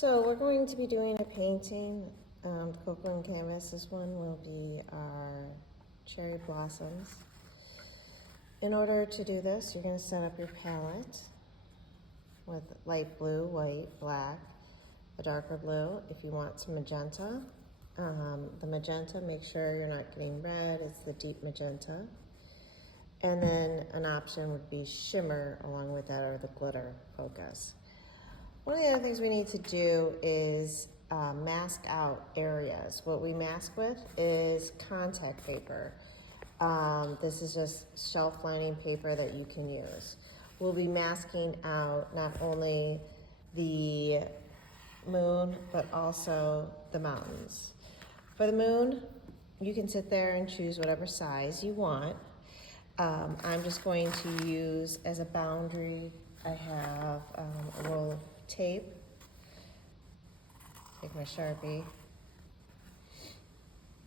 So we're going to be doing a painting, Coco Canvas. This one will be our cherry blossoms. In order to do this, you're going to set up your palette with light blue, white, black, a darker blue. If you want some magenta, the magenta, make sure you're not getting red, it's the deep magenta. And then an option would be shimmer along with that, or the glitter focus. One of the other things we need to do is mask out areas. What we mask with is contact paper. This is just shelf lining paper that you can use. We'll be masking out not only the moon, but also the mountains. For the moon, you can sit there and choose whatever size you want. I'm just going to use as a boundary, I have a roll of tape. Take my Sharpie,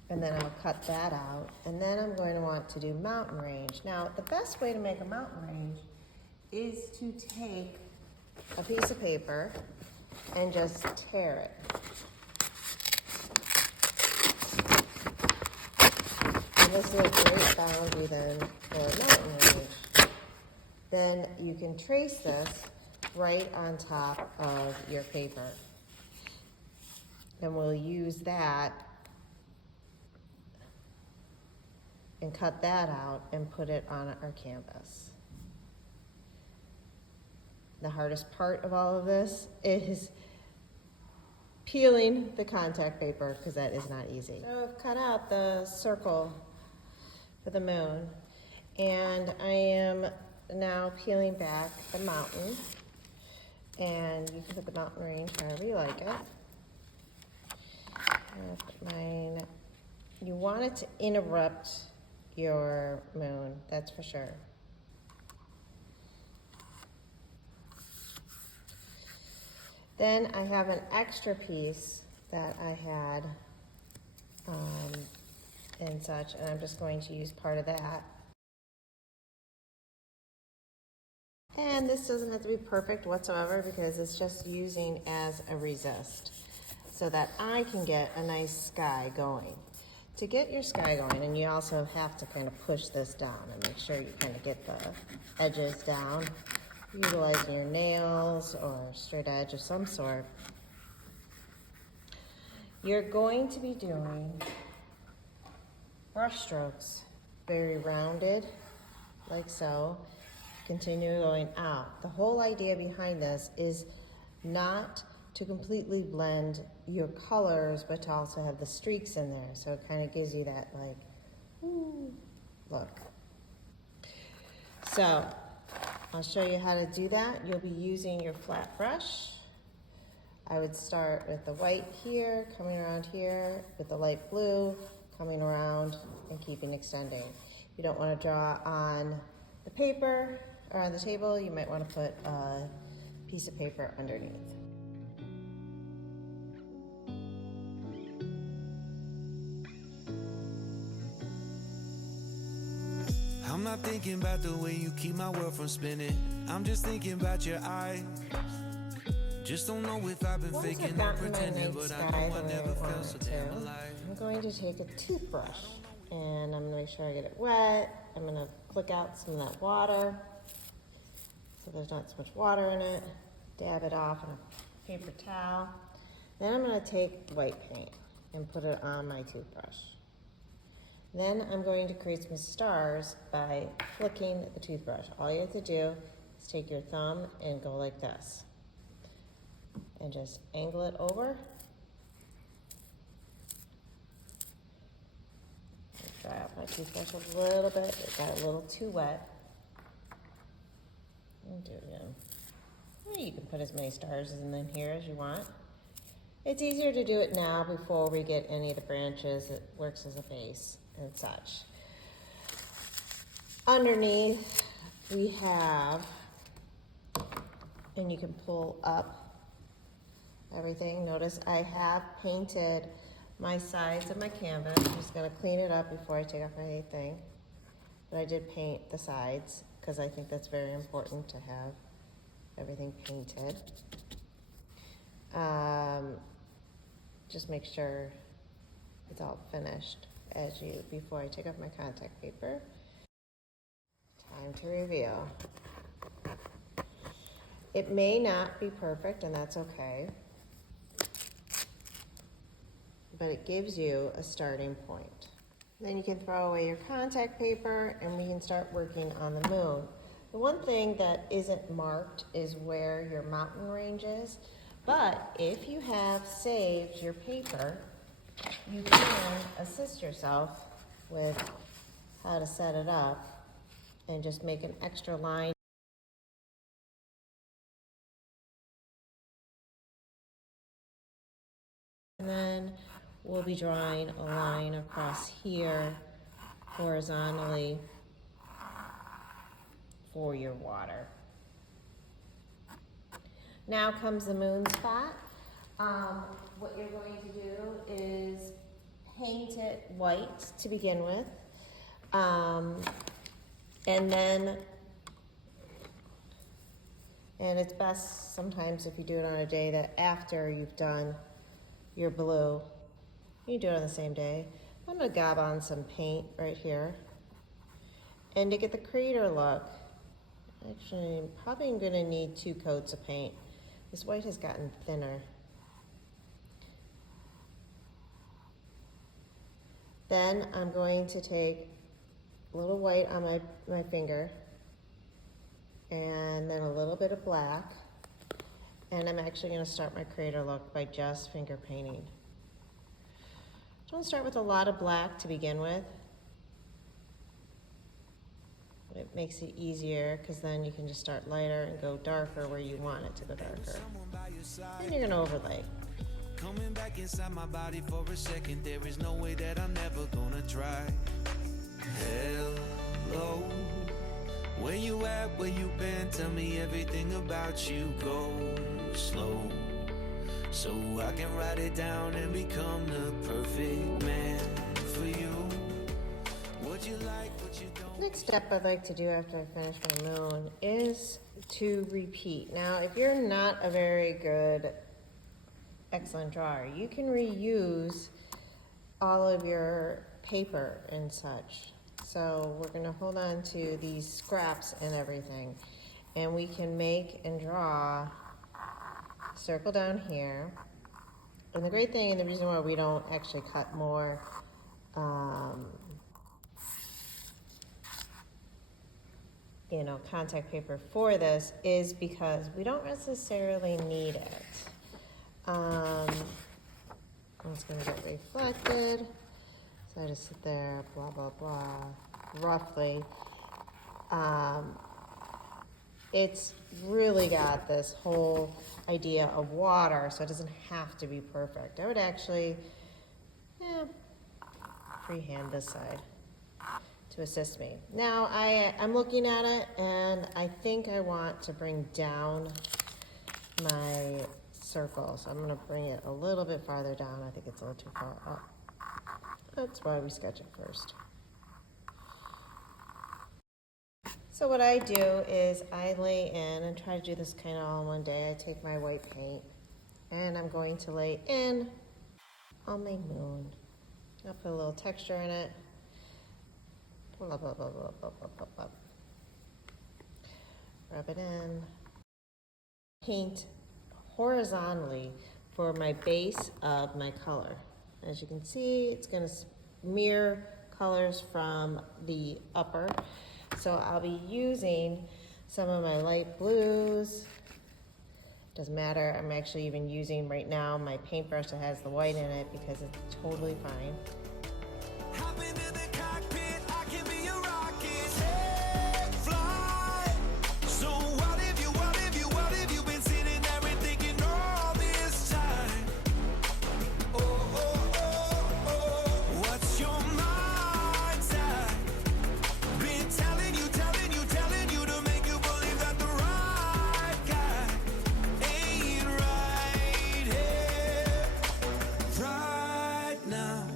and then I'll cut that out, and then I'm going to want to do mountain range. Now, the best way to make a mountain range is to take a piece of paper and just tear it. And this is a great boundary then for a mountain range. Then you can trace this right on top of your paper. And we'll use that and cut that out and put it on our canvas. The hardest part of all of this is peeling the contact paper, because that is not easy. So I've cut out the circle for the moon, and I am now peeling back the mountain. And you can put the mountain range however you like it. Mine, you want it to interrupt your moon, that's for sure. Then I have an extra piece that I had and such, and I'm just going to use part of that. And this doesn't have to be perfect whatsoever, because it's just using as a resist so that I can get a nice sky going. To get your sky going, and you also have to kind of push this down and make sure you kind of get the edges down, utilizing your nails or straight edge of some sort. You're going to be doing brush strokes, very rounded, like so. Continue going out. The whole idea behind this is not to completely blend your colors, but to also have the streaks in there. So it kind of gives you that like, ooh, look. So I'll show you how to do that. You'll be using your flat brush. I would start with the white here, coming around here, with the light blue, coming around and keeping extending. You don't want to draw on the paper or on the table. You might want to put a piece of paper underneath. I'm not thinking about the way you keep my world from spinning. I'm just thinking about your eyes. Just don't know if I've been faking or pretending, but I know I never felt so damn alive. I'm going to take a toothbrush and I'm going to make sure I get it wet. I'm going to flick out some of that water so there's not so much water in it. Dab it off in a paper towel. Then I'm going to take white paint and put it on my toothbrush. Then I'm going to create some stars by flicking the toothbrush. All you have to do is take your thumb and go like this. And just angle it over. Dry out my toothbrush a little bit. It got a little too wet. And do it again. You can put as many stars in here as you want. It's easier to do it now before we get any of the branches. It works as a base and such. Underneath we have, and you can pull up everything. Notice I have painted my sides of my canvas. I'm just going to clean it up before I take off my thing. But I did paint the sides because I think that's very important to have everything painted. just make sure it's all finished before I take off my contact paper. Time to reveal. It may not be perfect, and that's okay, but it gives you a starting point. Then you can throw away your contact paper and we can start working on the moon. The one thing that isn't marked is where your mountain range is, but if you have saved your paper, you can assist yourself with how to set it up and just make an extra line. And then we'll be drawing a line across here horizontally for your water. Now comes the moon spot. What you're going to do is paint it white to begin with. And it's best sometimes if you do it on a day that after you've done your blue. You do it on the same day. I'm gonna gob on some paint right here. And to get the crater look, actually, I'm probably gonna need 2 coats of paint. This white has gotten thinner. Then I'm going to take a little white on my finger and then a little bit of black. And I'm actually gonna start my crater look by just finger painting. Don't start with a lot of black to begin with. It makes it easier because then you can just start lighter and go darker where you want it to go darker. Then you're gonna overlay. Coming back inside my body for a second, there is no way that I'm never gonna try. Hello, where you at, where you been, tell me everything about you. Go slow, so I can write it down and become the perfect man for you. What you like, what you don't. Next step I'd like to do after I finish my moon is to repeat. Now, if you're not a very good, excellent drawer, you can reuse all of your paper and such. So we're gonna hold on to these scraps and everything, and we can make and draw a circle down here. And the great thing, and the reason why we don't actually cut more contact paper for this is because we don't necessarily need it. It's gonna get reflected. So I just sit there, blah, blah, blah, roughly. It's really got this whole idea of water, so it doesn't have to be perfect. I would actually, freehand this side to assist me. Now I'm looking at it and I think I want to bring down my circle. So I'm gonna bring it a little bit farther down. I think it's a little too far up. That's why we sketch it first. So what I do is I lay in and try to do this kind of all in one day. I take my white paint and I'm going to lay in on my moon. I'll put a little texture in it. Blah, blah, blah, blah, blah, blah, blah, blah. Rub it in. Paint horizontally for my base of my color. As you can see, it's going to mirror colors from the upper. So I'll be using some of my light blues. Doesn't matter. I'm actually even using right now my paintbrush that has the white in it because it's totally fine. Hop into the cockpit, I can be a rocket. Hey, fly. So what have you been sitting there and thinking all this time? What's your mindset? Been telling you to make you believe that the right guy ain't right here, right now,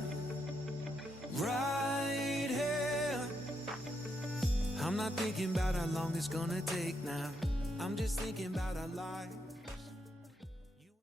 right here. I'm not thinking about how long it's gonna take now. I'm just thinking about our life.